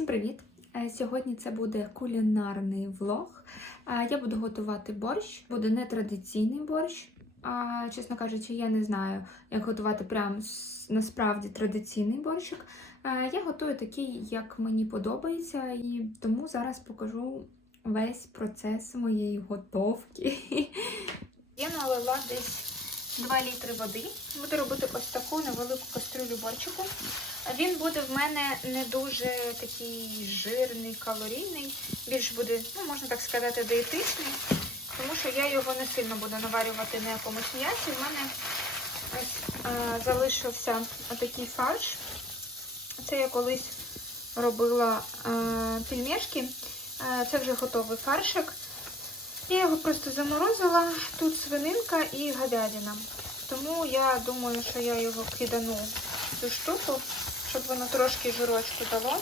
Всім привіт! Е, Сьогодні це буде кулінарний влог. Е, Я буду готувати борщ. Буде нетрадиційний борщ. А, чесно кажучи, я не знаю, як готувати прям насправді традиційний борщик. Е, Я готую такий, як мені подобається, і тому зараз покажу весь процес моєї готовки. Я налила десь 2 літри води. Буду робити ось таку невелику кастрюлю борчику. Він буде в мене не дуже такий жирний, калорійний, більш буде, ну можна так сказати, диетичний, тому що я його не сильно буду наварювати на якомусь м'ясі. В мене ось е, залишився отакий фарш. Це я колись робила е, пельмешки. Е, це вже готовий фаршик. Я його просто заморозила. Тут свининка і говядина. Тому я думаю, що я його кидану в цю штуку, щоб воно трошки жирочку дало.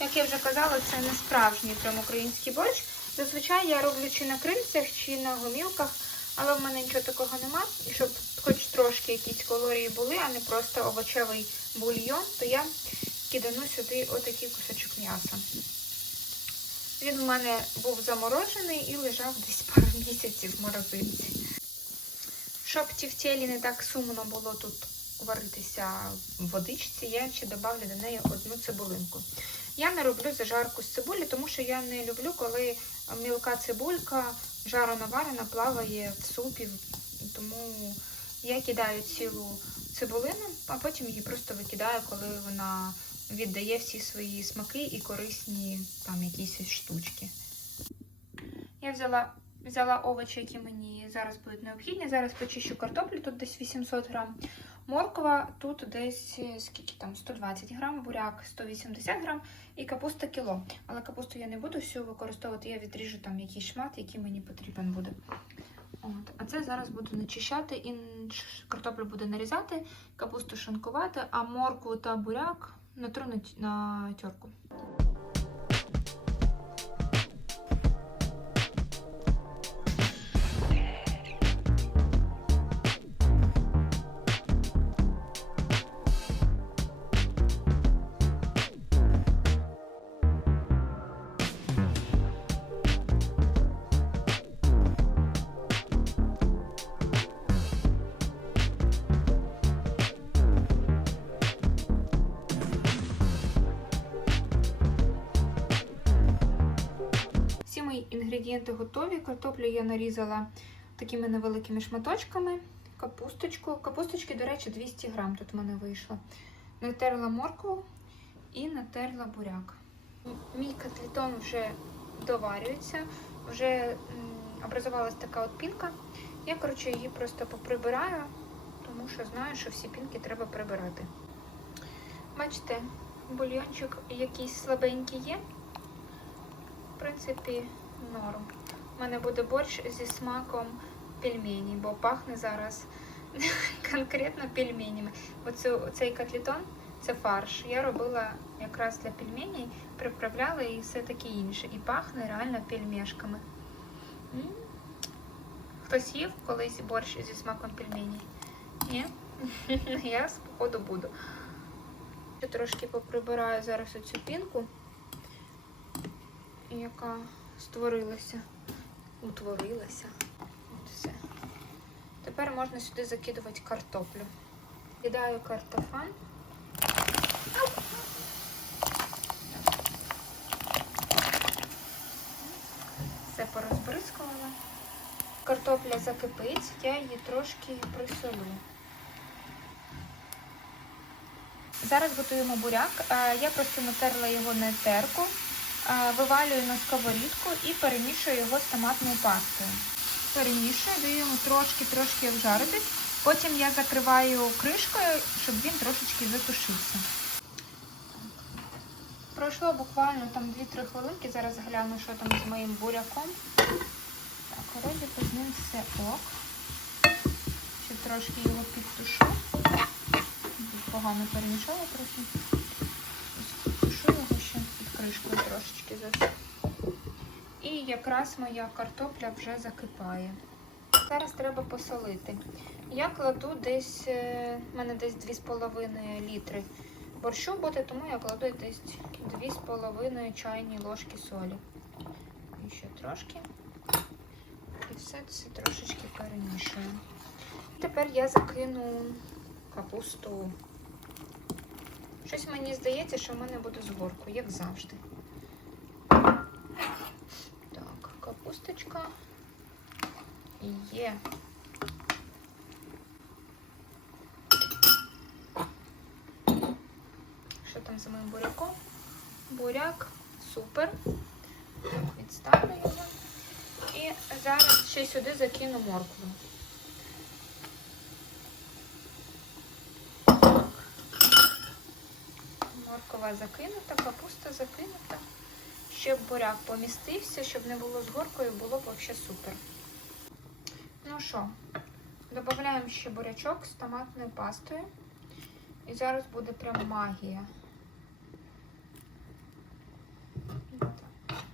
Як я вже казала, це не справжній прям український борщ. Зазвичай я роблю чи на крильцях, чи на гомілках, але в мене нічого такого нема. І щоб хоч трошки якісь калорії були, а не просто овочевий бульйон, то я кидану сюди отакий кусочок м'яса. Він в мене був заморожений і лежав десь пару місяців в морозильці. Щоб тівтєлі не так сумно було тут варитися в водичці, я ще додавлю до неї одну цибулинку. Я не роблю зажарку з цибулі, тому що я не люблю, коли мілка цибулька жарона варена плаває в супі. Тому я кидаю цілу цибулину, а потім її просто викидаю, коли вона віддає всі свої смаки і корисні там якісь штучки. Я взяла взяла овочі, які мені зараз будуть необхідні. Зараз почищу картоплю, тут десь 800 грам. Морква тут десь е, скільки там 120 грам, буряк 180 грам і капуста кіло. Але капусту я не буду всю використовувати, я відріжу там якийсь шмат, який мені потрібен буде. От. А це зараз буду начищати і картоплю буду нарізати, капусту шинкувати, а моркву та буряк натру на, на. Інгредієнти готові. Картоплю я нарізала такими невеликими шматочками. Капусточку. Капусточки, до речі, 200 грам тут в мене вийшло. Натерла моркву і натерла буряк. Мій котлетон вже доварюється, вже образувалась така от пінка. Я, коротше, її просто поприбираю, тому що знаю, що всі пінки треба прибирати. Бачите, бульйончик якийсь слабенький є. В принципі, норм. У мене буде борщ зі смаком пельмені, бо пахне зараз конкретно пельменями. Оцю, оцей котлетон це фарш. Я робила якраз для пельменей, приправляла і все таке інше. І пахне реально пельмешками. М. Хтось їв колись борщ зі смаком пельменей? Ні? Я з походу буду. Я трошки поприбираю зараз оцю пінку яка створилася, утворилася. От все. Тепер можна сюди закидувати картоплю. Кидаю картофан. Все порозбризкувала. Картопля закипить, я її трошки присолю. Зараз готуємо буряк. Е, Я просто натерла його на терку. Е, вивалюю на сковорідку і перемішую його з томатною пастою. Перемішую, даю йому трошки-трошки обжаритись. Потім я закриваю кришкою, щоб він трошечки затушився. Пройшло буквально там 2-3 хвилинки. Зараз гляну, що там з моїм буряком. Так, вроді ним все ок. Ще трошки його підтушу. Погано перемішала трохи. Ось Тушу його кришкою трошечки зас. І якраз моя картопля вже закипає. Зараз треба посолити. Я кладу десь, е, в мене десь 2,5 літри борщу буде, тому я кладу десь 2,5 чайні ложки солі. І ще трошки. І все це трошечки перемішую. Тепер я закину капусту. Щось мені здається, що в мене буде з горкою, як завжди. Так, капусточка. Є. Що там за моїм буряком? Буряк супер. Відставлю його. І зараз ще сюди закину моркву. Так. Моркова закинута, капуста закинута. Щоб буряк помістився, щоб не було з горкою, було б взагалі супер. Ну що, додаємо ще бурячок з томатною пастою. І зараз буде прям магія. Отак.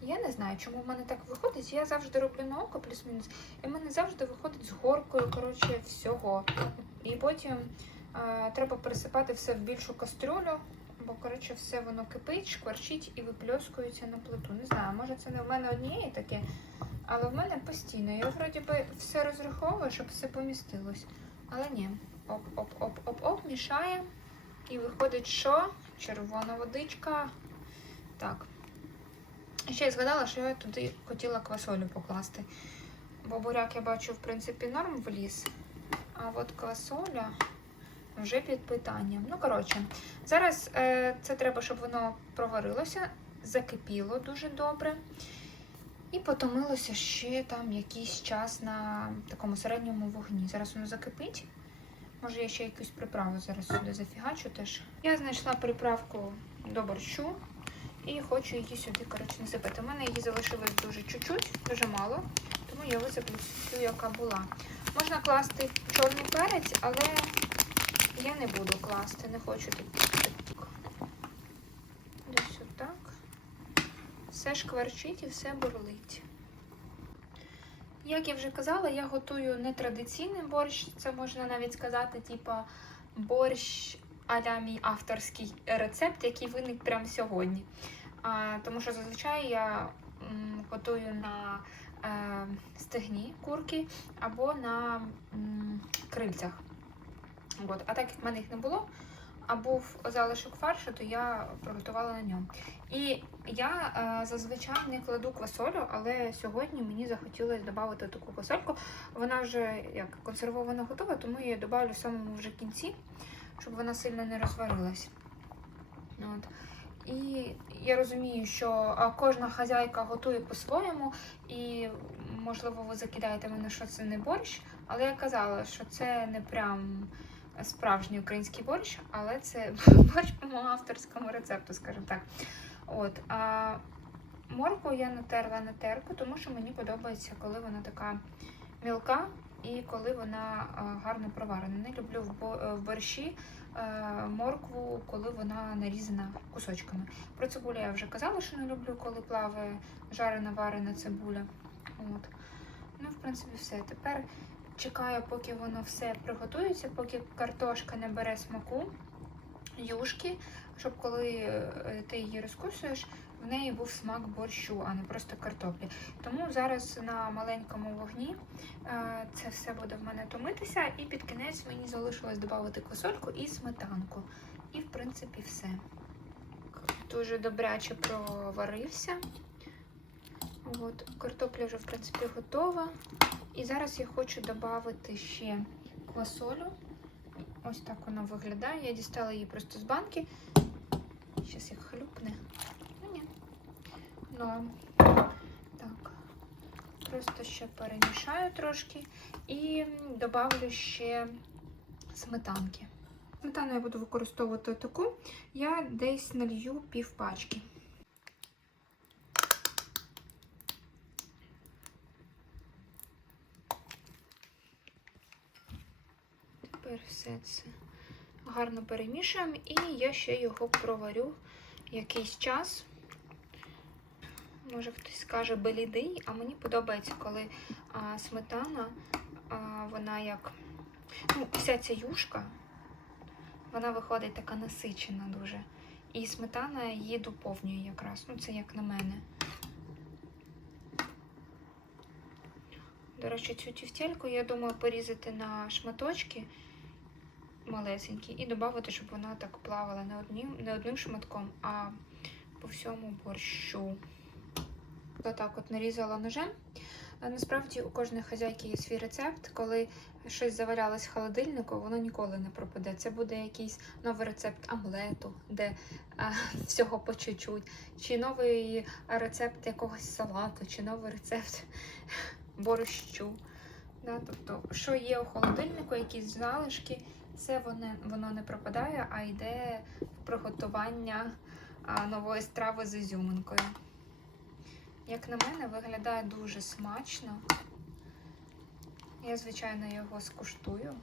Я не знаю, чому в мене так виходить. Я завжди роблю на око плюс-мінус. І в мене завжди виходить з горкою, коротше, всього. І потім е, треба пересипати все в більшу кастрюлю, бо, коротше, все воно кипить, шкварчить і випльоскується на плиту. Не знаю, може це не в мене однієї таке, але в мене постійно. Я вроді би все розраховую, щоб все помістилось. Але ні. Оп-оп-оп-оп-оп, мішає. І виходить, що? Червона водичка. Так. Ще я згадала, що я туди хотіла квасолю покласти. Бо буряк я бачу, в принципі, норм вліз. А от квасоля вже під питанням. Ну, коротше, зараз е, це треба, щоб воно проварилося, закипіло дуже добре. І потомилося ще там якийсь час на такому середньому вогні. Зараз воно закипить. Може, я ще якусь приправу зараз сюди зафігачу теж. Я знайшла приправку до борщу і хочу її сюди, коротше, насипати. У мене її залишилось дуже чуть-чуть, дуже мало, тому я висиплю цю, яка була. Можна класти чорний перець, але я не буду класти, не хочу тут. Десь отак. Все шкварчить і все бурлить. Як я вже казала, я готую нетрадиційний борщ. Це можна навіть сказати, типа борщ а-ля мій авторський рецепт, який виник прямо сьогодні. А, тому що зазвичай я м, готую на е, стегні курки або на м, крильцях. От. А так як в мене їх не було, а був залишок фаршу, то я приготувала на ньому. І я е, зазвичай не кладу квасолю, але сьогодні мені захотілося додати таку квасольку. Вона вже як консервована готова, тому я її додавлю в самому вже кінці, щоб вона сильно не розварилась. От. І я розумію, що кожна хазяйка готує по-своєму, і, можливо, ви закидаєте мене, що це не борщ, але я казала, що це не прям справжній український борщ, але це борщ по моєму авторському рецепту, скажімо так. От, а моркву я натерла на терку, тому що мені подобається, коли вона така мілка і коли вона гарно проварена. Не люблю в борщі е, моркву, коли вона нарізана кусочками. Про цибулю я вже казала, що не люблю, коли плаває жарена варена цибуля. От. Ну, в принципі, все. Тепер чекаю, поки воно все приготується, поки картошка не бере смаку, юшки, щоб коли е, ти її розкусуєш, в неї був смак борщу, а не просто картоплі. Тому зараз на маленькому вогні е, це все буде в мене томитися, і під кінець мені залишилось додати квасольку і сметанку. І, в принципі, все. Дуже добряче проварився. От, картопля вже, в принципі, готова. І зараз я хочу додати ще квасолю. Ось так вона виглядає. Я дістала її просто з банки. Зараз їх хлюпне. Ну ні. Ну, так. Просто ще перемішаю трошки і додавлю ще сметанки. Сметану я буду використовувати таку. Я десь налью пів пачки. Тепер все це гарно перемішуємо і я ще його проварю якийсь час. Може хтось скаже белідий, а мені подобається, коли а, сметана а, вона як. Ну, вся ця юшка, вона виходить така насичена дуже. І сметана її доповнює якраз. Ну, це як на мене. До речі, цю тівтельку я думаю порізати на шматочки малесенькі і додати, щоб вона так плавала не одним, не одним шматком, а по всьому борщу. Отак от нарізала ножем. Насправді у кожної хазяйки є свій рецепт. Коли щось завалялось в холодильнику, воно ніколи не пропаде. Це буде якийсь новий рецепт омлету, де а, всього по чуть-чуть, чи новий рецепт якогось салату, чи новий рецепт борщу. Да? Тобто, що є у холодильнику, якісь залишки, це воно, воно не пропадає, а йде в приготування а, нової страви з ізюминкою. Як на мене, виглядає дуже смачно. Я, звичайно, його скуштую,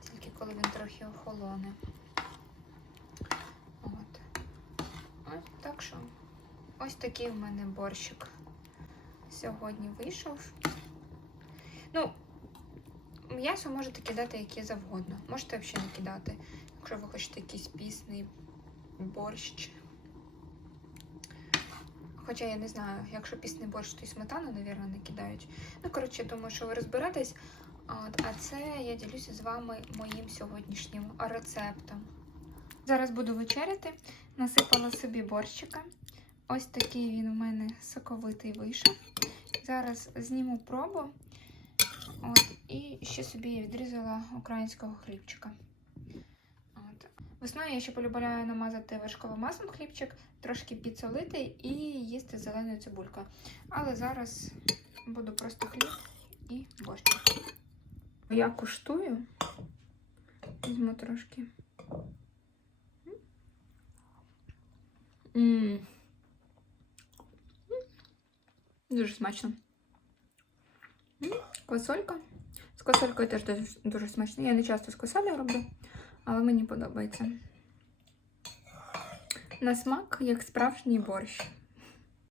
тільки коли він трохи охолоне. От. Ось так що, ось такий в мене борщик сьогодні вийшов. Ну, м'ясо можете кидати яке завгодно. Можете взагалі не кидати, якщо ви хочете якийсь пісний борщ. Хоча я не знаю, якщо пісний борщ, то й сметану, мабуть, не кидають. Ну, коротше, думаю, що ви розберетесь. От, а це я ділюся з вами моїм сьогоднішнім рецептом. Зараз буду вечеряти. Насипала собі борщика. Ось такий він у мене соковитий вийшов. Зараз зніму пробу. От, і ще собі відрізала українського хлібчика. Весною я ще полюбляю намазати вершковим маслом хлібчик, трошки підсолити і їсти зеленою цибулькою. Але зараз буду просто хліб і борщ. Я куштую. Візьму трошки. М. Дуже смачно. Квасолька. З квасолькою теж дуже, смачно. Я не часто з квасолею роблю, але мені подобається. На смак, як справжній борщ.